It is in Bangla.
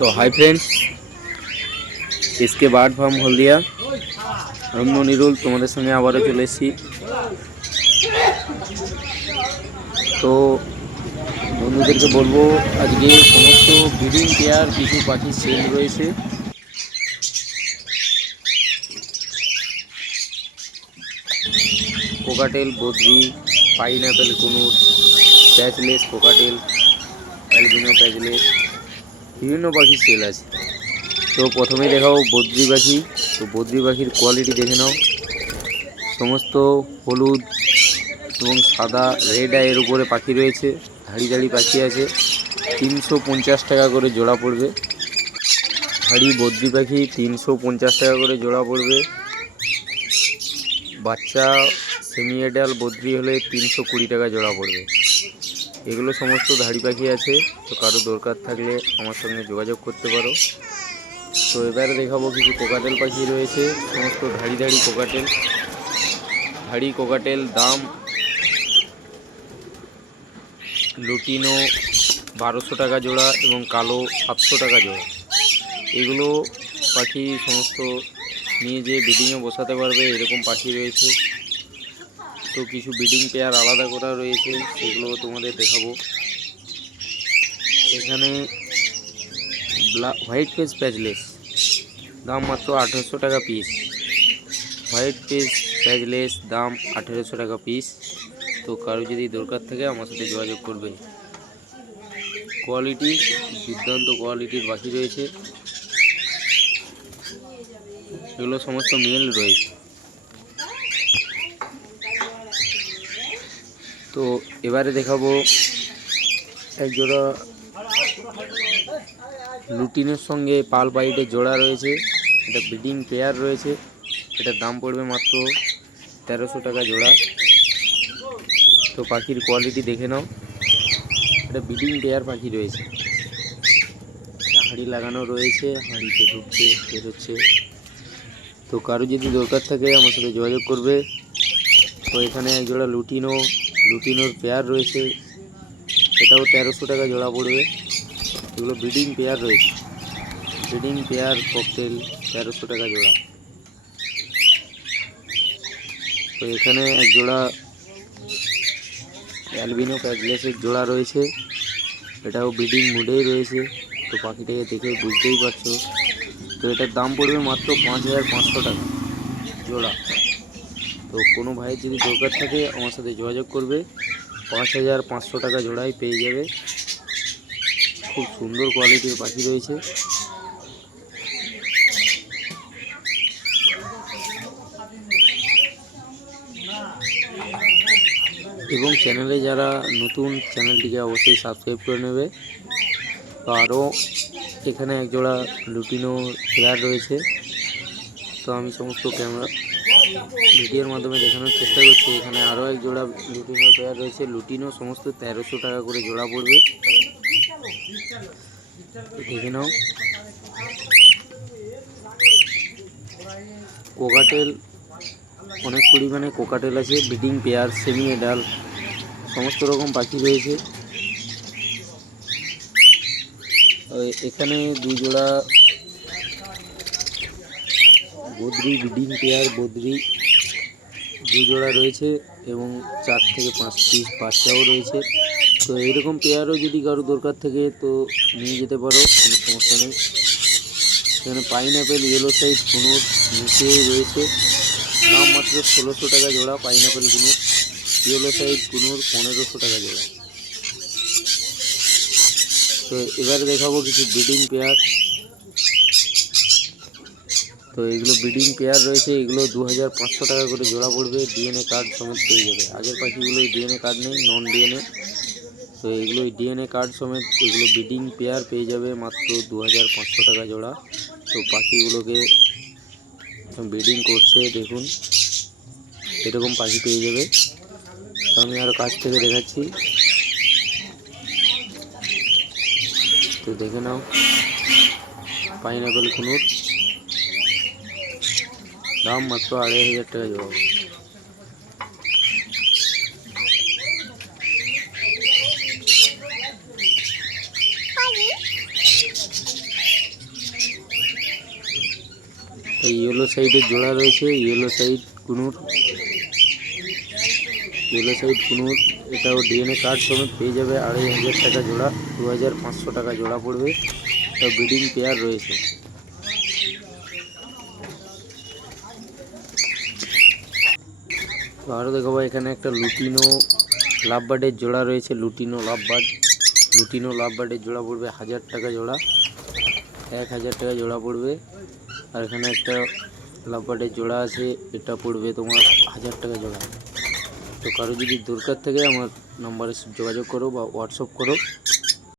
তো hi friends SK bird farm Haldia আমি মনিরুল তোমাদের সঙ্গে আবারও চলে এসেছি তো বন্ধুদেরকে বলব আজকে সমস্ত ব্রিডিং পেয়ার কিছু পাখি সেল রয়েছে কোকাটেল বদ্রি pineapple conure patchless cockatiel albino patchless বিভিন্ন পাখি সেল আছে। তো প্রথমে দেখাও বদ্রি পাখি। তো বদ্রি পাখির কোয়ালিটি দেখে নাও। সমস্ত হলুদ এবং সাদা রেড আইয়ের উপরে পাখি রয়েছে। ধাড়ি ধাড়ি পাখি আছে। তিনশো পঞ্চাশ টাকা করে জোড়া পড়বে। ধাড়ি বদ্রি পাখি তিনশো পঞ্চাশ টাকা করে জোড়া পড়বে। বাচ্চা সেমি বদ্রি হলে তিনশো কুড়ি টাকা জোড়া পড়বে। এগুলো সমস্ত ধাড়ি পাখি আছে, তো কারও দরকার থাকলে আমার সঙ্গে যোগাযোগ করতে পারো। তো এবারে দেখাবো কিছু কোকাটেল পাখি রয়েছে, সমস্ত ধাড়ি ধাড়ি কোকাটেল। ধাড়ি কোকাটেল দাম লুটিনো বারোশো টাকা জোড়া এবং কালো সাতশো টাকা জোড়া। এগুলো পাখি সমস্ত নিয়ে যে ব্রিডিংয়ে বসাতে পারবে, এরকম পাখি রয়েছে। তো কিছু ব্রিডিং পেয়ার আলাদা করা রয়েছে, সেগুলো তোমাদের দেখাবো। এখানে হোয়াইট ফেস প্যাচলেস দাম মাত্র আঠেরোশো টাকা পিস হোয়াইট ফেস প্যাচলেস দাম আঠেরোশো টাকা পিস তো কারও যদি দরকার থাকে আমার সাথে যোগাযোগ করবে। কোয়ালিটি দুর্দান্ত কোয়ালিটির বাকি রয়েছে। এগুলো সমস্ত মেল রয়েছে। তো এবারে দেখাবো এক জোড়া লুটিনের সঙ্গে পাল পাইটের জোড়া রয়েছে। এটা ব্রিডিং পেয়ার রয়েছে। এটার দাম পড়বে মাত্র তেরোশো টাকা জোড়া। তো পাখির কোয়ালিটি দেখে নাও। এটা ব্রিডিং পেয়ার পাখি রয়েছে। হাঁড়ি লাগানো রয়েছে, হাঁড়িতে ঢুকছে বেরোচ্ছে তো কারও যদি দরকার থাকে আমার সাথে যোগাযোগ করবে। তো এখানে এক জোড়া লুটিনো লুটিনোর পেয়ার রয়েছে। এটাও তেরোশো টাকা জোড়া পড়বে। এগুলো ব্রিডিং পেয়ার রয়েছে। ব্রিডিং পেয়ার, ককটেল, তেরোশো টাকা জোড়া। তো এখানে এক জোড়া অ্যালবিনো প্যাগলেসের জোড়া রয়েছে। এটাও ব্রিডিং মুডেই রয়েছে। তো পাখিটাকে দেখে বুঝতেই পারছ। তো এটার দাম পড়বে মাত্র পাঁচ হাজার পাঁচশো টাকা জোড়া। তো কোনো ভাইয়ের যদি দরকার থাকে আমার সাথে যোগাযোগ করবে। পাঁচ হাজার পাঁচশো টাকা জোড়াই পেয়ে যাবে। খুব সুন্দর কোয়ালিটির পাখি রয়েছে। এবং চ্যানেলে যারা নতুন, চ্যানেলটিকে অবশ্যই সাবস্ক্রাইব করে নেবে। তো আরও এখানে এক জোড়া লুটিনো পেয়ার রয়েছে। তো আমি সমস্ত ক্যামেরা ভিডিওর মাধ্যমে দেখানোর চেষ্টা করছি। এখানে আরও এক জোড়া লুটিনো পেয়ার রয়েছে। লুটিনো সমস্ত তেরোশো টাকা করে জোড়া পড়বে। দেখে নাও। কোকাটেল, অনেক পরিমাণে কোকাটেল আছে। ব্রিডিং পেয়ার, সেমি এডাল, সমস্ত রকম পাখি রয়েছে। এখানে দু জোড়া বদ্রি, ব্রিডিং পেয়ার, বদ্রি। জোড়া রয়েছে এবং চার থেকে পাঁচ পিস বাচ্চাও রয়েছে। তো এইরকম পেয়ারও যদি কারও দরকার থাকে, তো নিয়ে যেতে পারো, কোনো সমস্যা নেই। এখানে pineapple yellow size conure নিচে রয়েছে। দাম মাত্র ষোলোশো টাকা জোড়া pineapple conure. Yellow side conure পনেরোশো টাকা জোড়া। তো এবারে দেখাবো কিছু ব্রিডিং পেয়ার তো এগুলো ব্রিডিং পেয়ার রয়েছে, এগুলো দু হাজার পাঁচশো টাকা করে জোড়া পড়বে ডিএনএ কার্ড সমেত পেয়ে যাবে। আগের পাখিগুলোই ডিএনএ কার্ড নেই নন ডিএনএ তো এগুলো ডিএনএ কার্ড সমেত, এগুলো ব্রিডিং পেয়ার পেয়ে যাবে মাত্র দু হাজার পাঁচশো টাকা জোড়া। তো পাখিগুলোকে ব্রিডিং করছে, দেখুন, এরকম পাখি পেয়ে যাবে। তো আমি আরও কাছ থেকে দেখাচ্ছি। তো দেখে নাও, পাইনাপেল কুনুর। দাম মাত্র আড়াই হাজার টাকা জোড়া। এই ইয়েলো সাইডের জোড়া রয়েছে yellow side conure. Yellow side conure, এটাও ডিএনএ কার্ড সমেত পেয়ে যাবে আড়াই হাজার টাকা জোড়া দু হাজার পাঁচশো টাকা জোড়া পড়বে। তো ব্রিডিং পেয়ার রয়েছে। তো দেখো ভাই, এখানে একটা লুটিনো লাভ বার্ডের জোড়া রয়েছে, lutino love bird lutino love বার্ডের জোড়া পড়বে হাজার টাকা জোড়া, এক হাজার টাকা জোড়া পড়বে। আর এখানে একটা লাভ বার্ডের জোড়া আছে, এটা পড়বে তোমার হাজার টাকা জোড়া। তো কারও যদি দরকার থাকে, আমার নাম্বারে যোগাযোগ করো বা হোয়াটসঅ্যাপ করো।